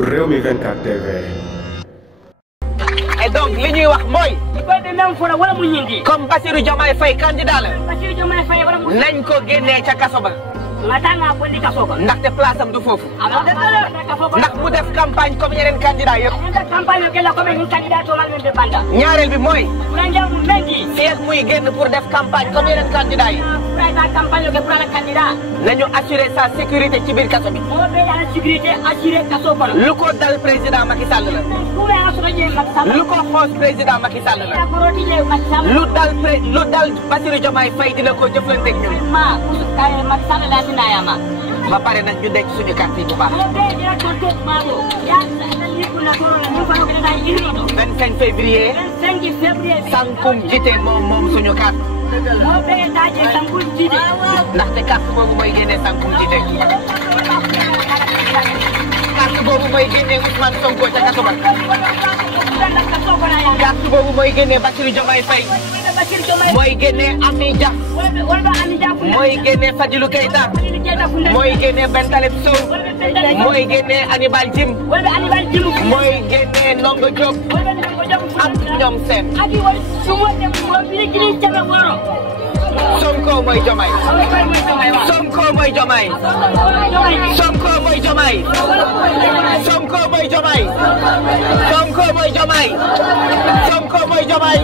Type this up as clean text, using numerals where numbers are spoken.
Rewmi 24 TV. Et donc li ñuy wax mooy. comme Bassirou Diomaye Faye candidat la. nañ ko génnee ca kaso ba. ndaxte place am du foofu. ndax mu def campagne comme yeneen candidat yëpp. ñaareel bi mooy. feeg muy génn pour def campagne comme yeneen candidat yi. nañu assurer sa sécurité ci biir kaso bi. lu ko dal président Macky Sall la. lu ko xoos président Macky Sall la. lu dal Bassirou Diomaye Faye dina ko jëflanteeg ñun. ba pare nag ñu denc suñu carte yi bu baax. 25 février. Sankum Jité moom suñu carte. ndaxte carte boobu mooy génnee Sankum Jité. carte boobu mooy génnee Ousmane Sonko ca kaso ba. carte boobu mooy génnee Bassirou Diomaye Faye. mooy génnee Ami Dia. mooy génnee Fadilou Keita. mooy génnee Ben Taleb Sow. mooy génnee Hannibal Djim. mooy génnee Ndongo Diop. ak ñoom seen. Sonko mooy Diomaye. Sonko mooy Diomaye. Sonko mooy Diomaye. Sonko mooy Diomaye. Sonko mooy Diomaye. Sonko mooy Diomaye.